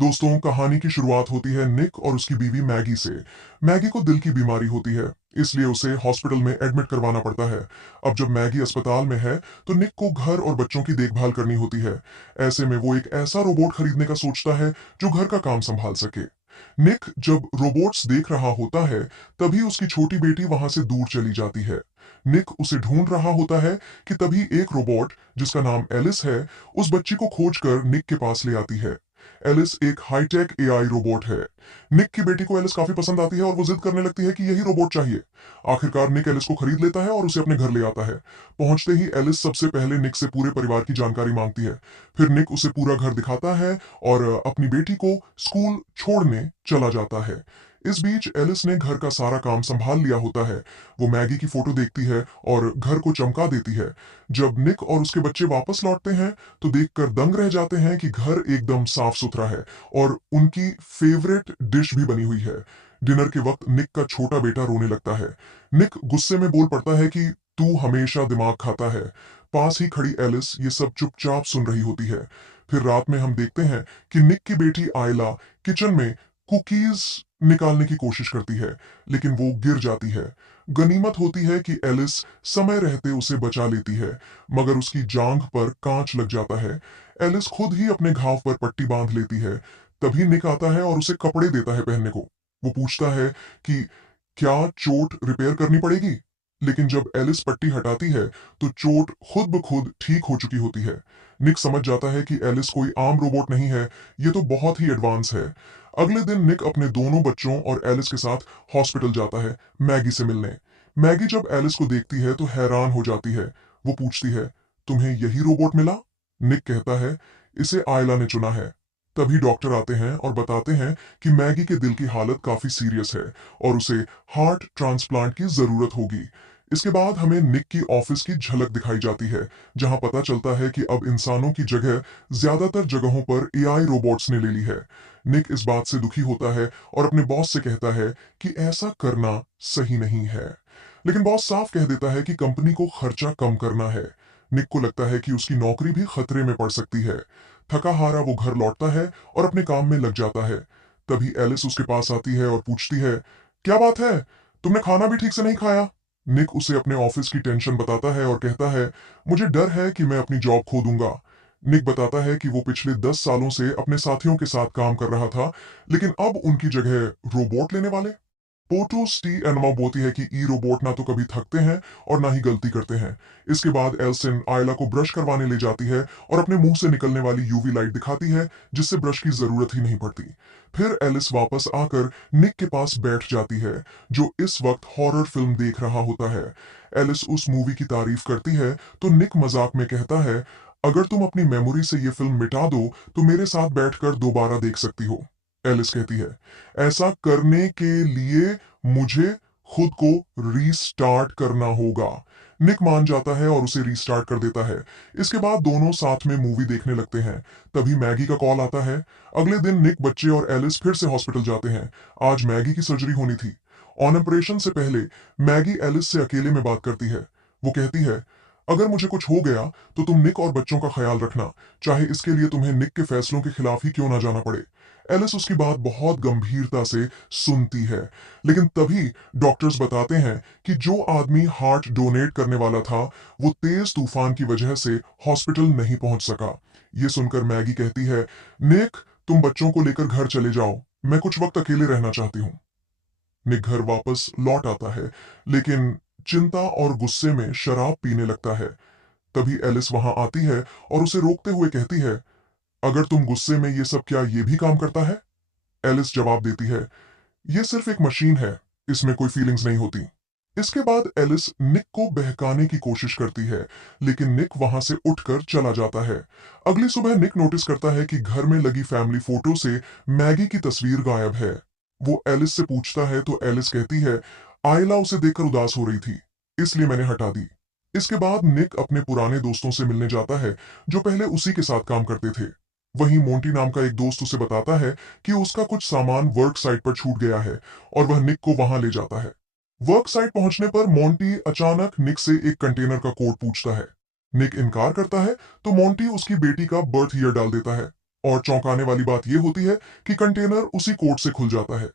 दोस्तों, कहानी की शुरुआत होती है निक और उसकी बीवी मैगी से। मैगी को दिल की बीमारी होती है, इसलिए उसे हॉस्पिटल में एडमिट करवाना पड़ता है। अब जब मैगी अस्पताल में है, तो निक को घर और बच्चों की देखभाल करनी होती है। ऐसे में वो एक ऐसा रोबोट खरीदने का सोचता है जो घर का काम संभाल सके। निक जब रोबोट्स देख रहा होता है, तभी उसकी छोटी बेटी वहां से दूर चली जाती है। निक उसे ढूंढ रहा होता है कि तभी एक रोबोट जिसका नाम एलिस है, उस बच्ची को खोजकर निक के पास ले आती है। एलिस एक हाईटेक एआई रोबोट है। निक की बेटी को एलिस काफी पसंद आती है और वो जिद करने लगती है कि यही रोबोट चाहिए। आखिरकार निक एलिस को खरीद लेता है और उसे अपने घर ले आता है। पहुंचते ही एलिस सबसे पहले निक से पूरे परिवार की जानकारी मांगती है। फिर निक उसे पूरा घर दिखाता है और अपनी बेटी को स्कूल छोड़ने चला जाता है। इस बीच एलिस ने घर का सारा काम संभाल लिया होता है। वो मैगी की फोटो देखती है और घर को चमका देती है। जब निक और उसके बच्चे वापस लौटते हैं, तो देखकर दंग रह जाते हैं कि घर एकदम साफ सुथरा है और उनकी फेवरेट डिश भी बनी हुई है। डिनर के वक्त निक का छोटा बेटा रोने लगता है। निक गुस्से में बोल पड़ता है कि तू हमेशा दिमाग खाता है। पास ही खड़ी एलिस ये सब चुपचाप सुन रही होती है। फिर रात में हम देखते हैं कि निक की बेटी आयला किचन में कुकीज निकालने की कोशिश करती है, लेकिन वो गिर जाती है। गनीमत होती है कि एलिस समय रहते उसे बचा लेती है, मगर उसकी जांघ पर कांच लग जाता है। एलिस खुद ही अपने घाव पर पट्टी बांध लेती है। तभी निक आता है और उसे कपड़े देता है पहनने को। वो पूछता है कि क्या चोट रिपेयर करनी पड़ेगी? लेकिन जब एलिस पट्टी हटाती है, तो चोट खुद ब खुद ठीक हो चुकी होती है। निक समझ जाता है कि एलिस कोई आम रोबोट नहीं है, ये तो बहुत ही एडवांस है। अगले दिन निक अपने दोनों बच्चों और एलिस के साथ हॉस्पिटल जाता है मैगी से मिलने। मैगी जब एलिस को देखती है तो हैरान हो जाती है। वो पूछती है, तुम्हें यही रोबोट मिला? निक कहता है, इसे आयला ने चुना है। तभी डॉक्टर आते हैं और बताते हैं कि मैगी के दिल की हालत काफी सीरियस है और उसे हार्ट ट्रांसप्लांट की जरूरत होगी। इसके बाद हमें निक की ऑफिस की झलक दिखाई जाती है, जहां पता चलता है कि अब इंसानों की जगह ज्यादातर जगहों पर एआई रोबोट्स ने ले ली है। निक इस बात से दुखी होता है और अपने बॉस से कहता है कि ऐसा करना सही नहीं है। लेकिन बॉस साफ कह देता है कि कंपनी को खर्चा कम करना है। निक को लगता है कि उसकी नौकरी भी खतरे में पड़ सकती है। थका हारा वो घर लौटता है और अपने काम में लग जाता है। तभी एलिस उसके पास आती है और पूछती है, क्या बात है, तुमने खाना भी ठीक से नहीं खाया? निक उसे अपने ऑफिस की टेंशन बताता है और कहता है, मुझे डर है कि मैं अपनी जॉब खो दूंगा। निक बताता है कि वो पिछले 10 सालों से अपने साथियों के साथ काम कर रहा था, लेकिन अब उनकी जगह रोबोट लेने वाले। पोटोस टी एनमा बोलती है कि ई रोबोट ना तो कभी थकते हैं और ना ही गलती करते हैं। इसके बाद एल्सिन आयला को ब्रश करवाने ले जाती है और अपने मुंह से निकलने वाली यूवी लाइट दिखाती है, जिससे ब्रश की जरूरत ही नहीं पड़ती। फिर एलिस वापस आकर निक के पास बैठ जाती है, जो इस वक्त हॉरर फिल्म देख रहा होता है। एलिस उस मूवी की तारीफ करती है, तो निक मजाक में कहता है, अगर तुम अपनी मेमोरी से ये फिल्म मिटा दो, तो मेरे साथ बैठकर दोबारा देख सकती हो। एलिस कहती है, ऐसा करने के लिए मुझे खुद को रीस्टार्ट करना होगा। निक मान जाता है और उसे रीस्टार्ट कर देता है। इसके बाद दोनों साथ में मूवी देखने लगते हैं। तभी मैगी का कॉल आता है। अगले दिन निक, बच्चे और एलिस फिर से हॉस्पिटल जाते हैं। आज मैगी की सर्जरी होनी थी। ऑन ऑपरेशन से पहले मैगी एलिस से अकेले में बात करती है। वो कहती है, अगर मुझे कुछ हो गया तो तुम निक और बच्चों का ख्याल रखना, चाहे इसके लिए तुम्हें निक के फैसलों के खिलाफ ही क्यों ना जाना पड़े। एलिस उसकी बात बहुत गंभीरता से सुनती है, लेकिन तभी डॉक्टर्स बताते हैं कि जो आदमी हार्ट डोनेट करने वाला था, वो तेज तूफान की वजह से हॉस्पिटल नहीं पहुंच सका। ये सुनकर मैगी कहती है, निक, तुम बच्चों को लेकर घर चले जाओ, मैं कुछ वक्त अकेले रहना चाहती हूँ। निक घर वापस लौट आता है, लेकिन चिंता और गुस्से में शराब पीने लगता है। तभी एलिस वहां आती है और उसे रोकते हुए कहती है, अगर तुम गुस्से में ये सब, क्या ये भी काम करता है? एलिस जवाब देती है, ये सिर्फ एक मशीन है, इसमें कोई फीलिंग्स नहीं होती। इसके बाद एलिस निक को बहकाने की कोशिश करती है, लेकिन निक वहां से उठकर चला जाता है। अगली सुबह निक नोटिस करता है कि घर में लगी फैमिली फोटो से मैगी की तस्वीर गायब है। वो एलिस से पूछता है तो एलिस कहती है, आयला उसे देखकर उदास हो रही थी, इसलिए मैंने हटा दी। इसके बाद निक अपने पुराने दोस्तों से मिलने जाता है, जो पहले उसी के साथ काम करते थे। वहीं मोंटी नाम का एक दोस्त उसे बताता है कि उसका कुछ सामान वर्क साइट पर छूट गया है और वह निक को वहां ले जाता है। वर्क साइट पहुंचने पर मोंटी अचानक निक से एक कंटेनर का कोड पूछता है। निक इनकार करता है, तो मोंटी उसकी बेटी का बर्थ ईयर डाल देता है। और चौंकाने वाली बात यह होती है कि कंटेनर उसी कोड से खुल जाता है।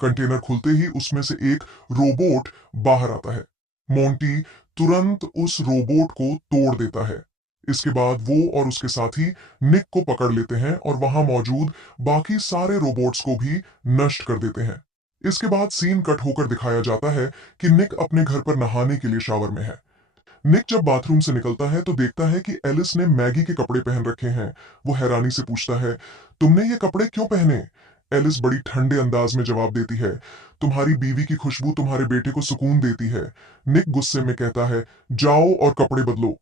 कंटेनर खुलते ही उसमें से एक रोबोट बाहर आता है। मोंटी तुरंत उस रोबोट को तोड़ देता है। इसके बाद वो और उसके साथी निक को पकड़ लेते हैं और वहां मौजूद बाकी सारे रोबोट्स को भी नष्ट कर देते हैं। इसके बाद सीन कट होकर दिखाया जाता है कि निक अपने घर पर नहाने के लिए शावर में है। निक जब बाथरूम से निकलता है तो देखता है कि एलिस ने मैगी के कपड़े पहन रखे हैं। वो हैरानी से पूछता है, तुमने ये कपड़े क्यों पहने? एलिस बड़ी ठंडे अंदाज में जवाब देती है, तुम्हारी बीवी की खुशबू तुम्हारे बेटे को सुकून देती है। निक गुस्से में कहता है, जाओ और कपड़े बदलो।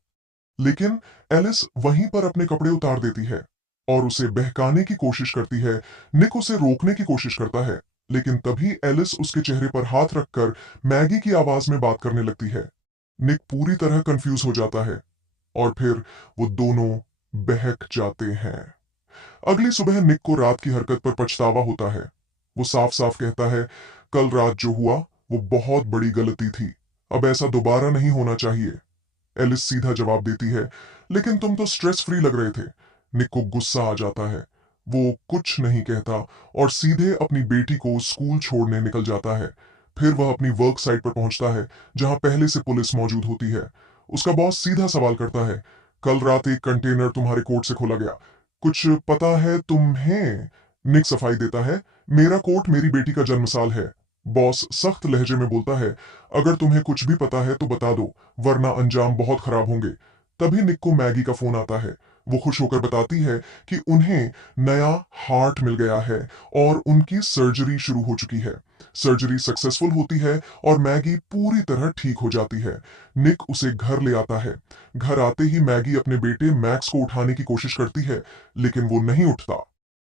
लेकिन एलिस वहीं पर अपने कपड़े उतार देती है और उसे बहकाने की कोशिश करती है। निक उसे रोकने की कोशिश करता है, लेकिन तभी एलिस उसके चेहरे पर हाथ रखकर मैगी की आवाज में बात करने लगती है। निक पूरी तरह कंफ्यूज हो जाता है और फिर वो दोनों बहक जाते हैं। अगली सुबह निक को रात की हरकत पर पछतावा होता है। वो साफ साफ कहता है, कल रात जो हुआ वो बहुत बड़ी गलती थी। अब ऐसा दोबारा नहीं होना चाहिए। एलिस सीधा जवाब देती है, लेकिन तुम तो स्ट्रेस फ्री लग रहे थे। निक को गुस्सा आ जाता है। वो कुछ नहीं कहता और सीधे अपनी बेटी को स्कूल छोड़ने निकल जाता है। फिर वह अपनी वर्क साइट पर पहुंचता है, जहां पहले से पुलिस मौजूद होती है। उसका बॉस सीधा सवाल करता है, कल रात एक कंटेनर तुम्हारे कोर्ट से खोला गया, कुछ पता है तुम्हें? निक सफाई देता है, मेरा कोर्ट मेरी बेटी का जन्मसाल है। बॉस सख्त लहजे में बोलता है, अगर तुम्हें कुछ भी पता है तो बता दो, वरना अंजाम बहुत खराब होंगे। तभी निक को मैगी का फोन आता है। वो खुश होकर बताती है कि उन्हें नया हार्ट मिल गया है और उनकी सर्जरी शुरू हो चुकी है। सर्जरी सक्सेसफुल होती है और मैगी पूरी तरह ठीक हो जाती है। निक उसे घर ले आता है। घर आते ही मैगी अपने बेटे मैक्स को उठाने की कोशिश करती है, लेकिन वो नहीं उठता।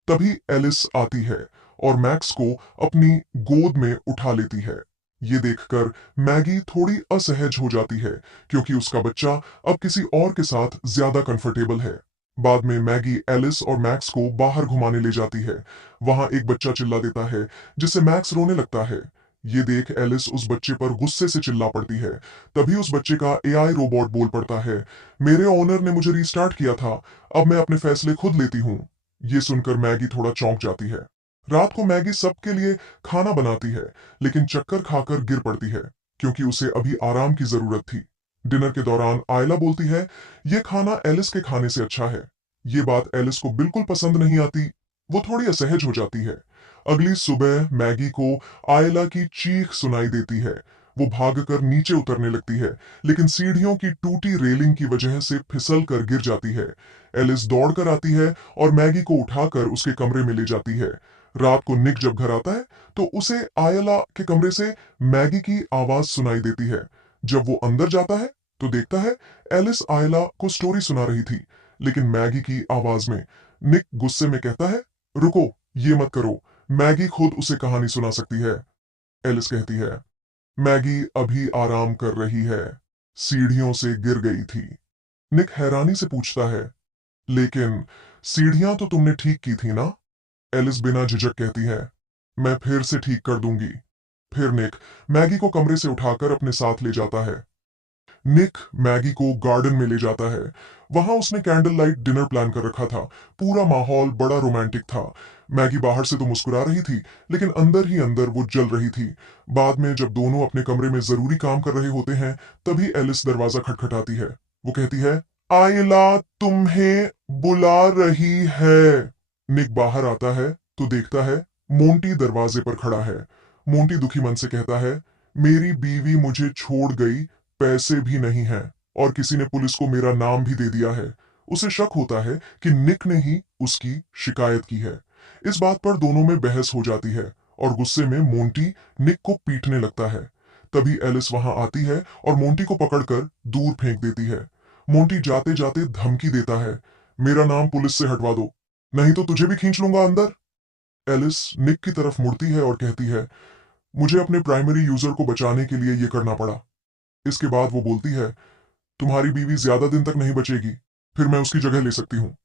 तभी एलिस आती है और मैक्स को अपनी गोद में उठा लेती है। ये देखकर मैगी थोड़ी असहज हो जाती है, क्योंकि उसका बच्चा अब किसी और के साथ ज्यादा कंफर्टेबल है। बाद में मैगी एलिस और मैक्स को बाहर घुमाने ले जाती है। वहां एक बच्चा चिल्ला देता है, जिससे मैक्स रोने लगता है। ये देख एलिस उस बच्चे पर गुस्से से चिल्ला पड़ती है। तभी उस बच्चे का एआई रोबोट बोल पड़ता है, मेरे ओनर ने मुझे रीस्टार्ट किया था, अब मैं अपने फैसले खुद लेती हूँ। ये सुनकर मैगी थोड़ा चौंक जाती है। रात को मैगी सबके लिए खाना बनाती है, लेकिन चक्कर खाकर गिर पड़ती है, क्योंकि उसे अभी आराम की जरूरत थी। डिनर के दौरान आयला बोलती है, यह खाना एलिस के खाने से अच्छा है। ये बात एलिस को बिल्कुल पसंद नहीं आती। वो थोड़ी असहज हो जाती है। अगली सुबह मैगी को आयला की चीख सुनाई देती है। वो भागकर नीचे उतरने लगती है, लेकिन सीढ़ियों की टूटी रेलिंग की वजह से फिसल कर गिर जाती है। एलिस दौड़कर आती है और मैगी को उठाकर उसके कमरे में ले जाती है। रात को निक जब घर आता है तो उसे आयला के कमरे से मैगी की आवाज सुनाई देती है। जब वो अंदर जाता है तो देखता है एलिस आयला को स्टोरी सुना रही थी, लेकिन मैगी की आवाज में। निक गुस्से में कहता है, रुको, ये मत करो, मैगी खुद उसे कहानी सुना सकती है। एलिस कहती है, मैगी अभी आराम कर रही है, सीढ़ियों से गिर गई थी। निक हैरानी से पूछता है, लेकिन सीढ़ियां तो तुमने ठीक की थी ना? एलिस बिना झिझक कहती है, मैं फिर से ठीक कर दूंगी। फिर निक मैगी को कमरे से उठाकर अपने साथ ले जाता है। निक मैगी को गार्डन में ले जाता है। वहां उसने कैंडल लाइट डिनर प्लान कर रखा था। पूरा माहौल बड़ा रोमांटिक था। मैगी बाहर से तो मुस्कुरा रही थी, लेकिन अंदर ही अंदर वो जल रही थी। बाद में जब दोनों अपने कमरे में जरूरी काम कर रहे होते हैं, तभी एलिस दरवाजा खटखटाती है। वो कहती है, आयला तुम्हें बुला रही है। निक बाहर आता है तो देखता है मोंटी दरवाजे पर खड़ा है। मोंटी दुखी मन से कहता है, मेरी बीवी मुझे छोड़ गई, पैसे भी नहीं हैं और किसी ने पुलिस को मेरा नाम भी दे दिया है। उसे शक होता है कि निक ने ही उसकी शिकायत की है। इस बात पर दोनों में बहस हो जाती है और गुस्से में मोंटी निक को पीटने लगता है। तभी एलिस वहां आती है और मोंटी को पकड़कर दूर फेंक देती है। मोंटी जाते जाते धमकी देता है, मेरा नाम पुलिस से हटवा दो, नहीं तो तुझे भी खींच लूंगा अंदर। एलिस निक की तरफ मुड़ती है और कहती है, मुझे अपने प्राइमरी यूजर को बचाने के लिए ये करना पड़ा। इसके बाद वो बोलती है, तुम्हारी बीवी ज्यादा दिन तक नहीं बचेगी, फिर मैं उसकी जगह ले सकती हूँ।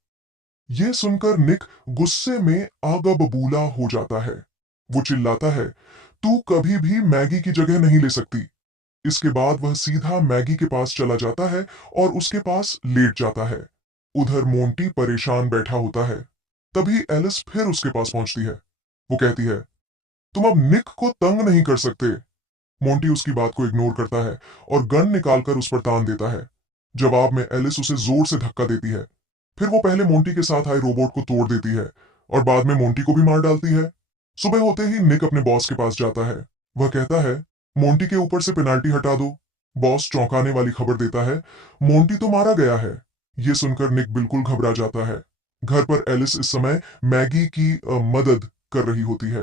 यह सुनकर निक गुस्से में आगा बबूला हो जाता है। वो चिल्लाता है, तू कभी भी मैगी की जगह नहीं ले सकती। इसके बाद वह सीधा मैगी के पास चला जाता है और उसके पास लेट जाता है। उधर मोंटी परेशान बैठा होता है। तभी एलिस फिर उसके पास पहुंचती है। वो कहती है, तुम अब निक को तंग नहीं कर सकते। मोंटी उसकी बात को इग्नोर करता है और गन निकालकर उस पर तान देता है। जवाब में एलिस उसे जोर से धक्का देती है। फिर वो पहले मोंटी के साथ आए रोबोट को तोड़ देती है और बाद में मोंटी को भी मार डालती है। सुबह होते ही निक अपने बॉस के पास जाता है। वह कहता है, मोंटी के ऊपर से पेनाल्टी हटा दो। बॉस चौंकाने वाली खबर देता है, मोंटी तो मारा गया है। ये सुनकर निक बिल्कुल घबरा जाता है। घर पर एलिस इस समय मैगी की मदद कर रही होती है।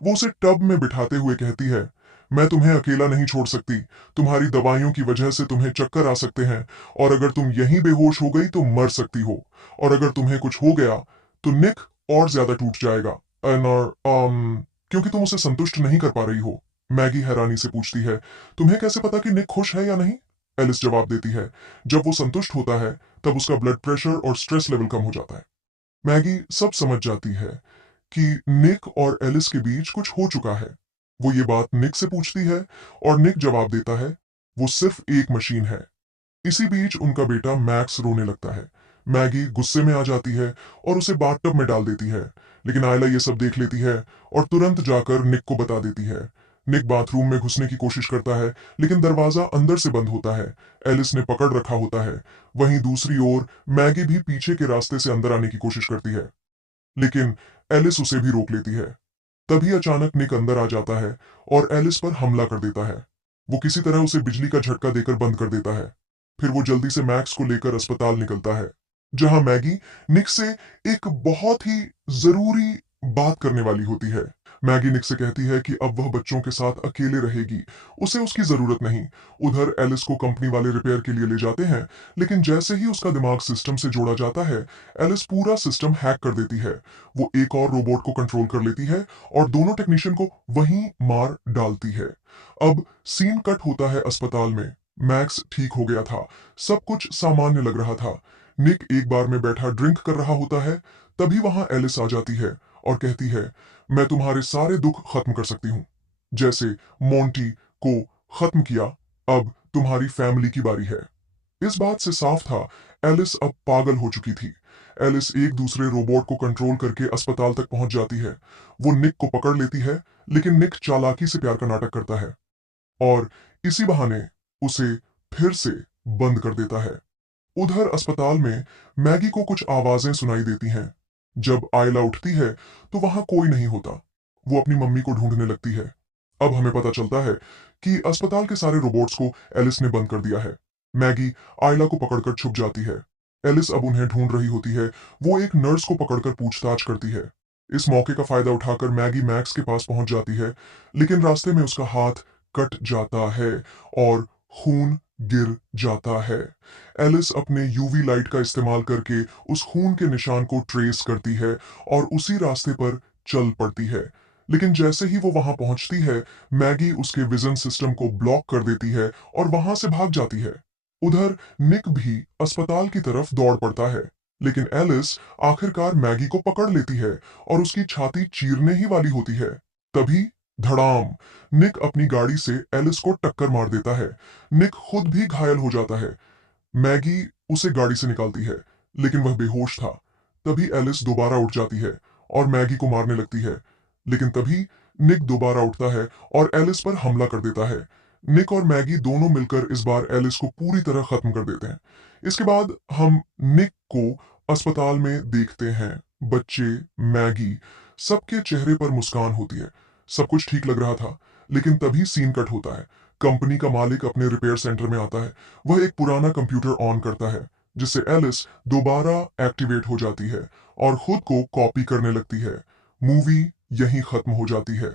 वो उसे टब में बिठाते हुए कहती है, मैं तुम्हें अकेला नहीं छोड़ सकती। तुम्हारी दवाइयों की वजह से तुम्हें चक्कर आ सकते हैं और अगर तुम यहीं बेहोश हो गई तो मर सकती हो। और अगर तुम्हें कुछ हो गया तो निक और ज्यादा टूट जाएगा। और क्योंकि तुम उसे संतुष्ट नहीं कर पा रही हो। मैगी हैरानी से पूछती है, तुम्हें कैसे पता कि निक खुश है या नहीं? एलिस जवाब देती है, जब वो संतुष्ट होता है तब उसका ब्लड प्रेशर और स्ट्रेस लेवल कम हो जाता है। मैगी सब समझ जाती है कि निक और एलिस के बीच कुछ हो चुका है। वो ये बात निक से पूछती है और निक जवाब देता है, वो सिर्फ एक मशीन है। इसी बीच उनका बेटा मैक्स रोने लगता है। मैगी गुस्से में आ जाती है और उसे बाथटब में डाल देती है, लेकिन आयला ये सब देख लेती है और तुरंत जाकर निक को बता देती है। निक बाथरूम में घुसने की कोशिश करता है, लेकिन दरवाजा अंदर से बंद होता है। एलिस ने पकड़ रखा होता है। वहीं दूसरी ओर मैगी भी पीछे के रास्ते से अंदर आने की कोशिश करती है, लेकिन एलिस उसे भी रोक लेती है। तभी अचानक निक अंदर आ जाता है और एलिस पर हमला कर देता है। वो किसी तरह उसे बिजली का झटका देकर बंद कर देता है। फिर वो जल्दी से मैक्स को लेकर अस्पताल निकलता है, जहां मैगी निक से एक बहुत ही जरूरी बात करने वाली होती है। मैगी निक से कहती है कि अब वह बच्चों के साथ अकेले रहेगी, उसे उसकी जरूरत नहीं। उधर एलिस को कंपनी वाले रिपेयर के लिए ले जाते हैं, लेकिन जैसे ही उसका दिमाग सिस्टम से जोड़ा जाता है, एलिस पूरा सिस्टम हैक कर देती है। वो एक और रोबोट को कंट्रोल कर लेती है और दोनों टेक्नीशियन को वहीं मार डालती है। अब सीन कट होता है अस्पताल में। मैक्स ठीक हो गया था, सब कुछ सामान्य लग रहा था। निक एक बार में बैठा ड्रिंक कर रहा होता है। तभी वहां एलिस आ जाती है और कहती है, मैं तुम्हारे सारे दुख खत्म कर सकती हूँ। जैसे मोंटी को खत्म किया, अब तुम्हारी फैमिली की बारी है। इस बात से साफ था, एलिस अब पागल हो चुकी थी। एलिस एक दूसरे रोबोट को कंट्रोल करके अस्पताल तक पहुंच जाती है। वो निक को पकड़ लेती है, लेकिन निक चालाकी से प्यार का नाटक करता है और इसी बहाने उसे फिर से बंद कर देता है। उधर अस्पताल में मैगी को कुछ आवाजें सुनाई देती हैं। जब आयला उठती है तो वहां कोई नहीं होता। वो अपनी मम्मी को ढूंढने लगती है। अब हमें पता चलता है कि अस्पताल के सारे रोबोट्स को एलिस ने बंद कर दिया है। मैगी आयला को पकड़कर छुप जाती है। एलिस अब उन्हें ढूंढ रही होती है। वो एक नर्स को पकड़कर पूछताछ करती है। इस मौके का फायदा उठाकर मैगी मैक्स के पास पहुंच जाती है, लेकिन रास्ते में उसका हाथ कट जाता है और खून गिर जाता है। एलिस अपने यूवी लाइट का इस्तेमाल करके उस खून के निशान को ट्रेस करती है और उसी रास्ते पर चल पड़ती है। लेकिन जैसे ही वो वहां पहुंचती है, मैगी उसके विजन सिस्टम को ब्लॉक कर देती है और वहां से भाग जाती है। उधर निक भी अस्पताल की तरफ दौड़ पड़ता है, लेकिन एलिस आखिरकार मैगी को पकड़ लेती है और उसकी छाती चीरने ही वाली होती है। तभी धड़ाम, निक अपनी गाड़ी से एलिस को टक्कर मार देता है। निक खुद भी घायल हो जाता है। मैगी उसे गाड़ी से निकालती है, लेकिन वह बेहोश था। तभी एलिस दोबारा उठ जाती है और मैगी को मारने लगती है, लेकिन तभी निक दोबारा उठता है और एलिस पर हमला कर देता है। निक और मैगी दोनों मिलकर इस बार एलिस को पूरी तरह खत्म कर देते हैं। इसके बाद हम निक को अस्पताल में देखते हैं। बच्चे, मैगी, सबके चेहरे पर मुस्कान होती है। सब कुछ ठीक लग रहा था, लेकिन तभी सीन कट होता है। कंपनी का मालिक अपने रिपेयर सेंटर में आता है। वह एक पुराना कंप्यूटर ऑन करता है, जिससे एलिस दोबारा एक्टिवेट हो जाती है और खुद को कॉपी करने लगती है। मूवी यहीं खत्म हो जाती है।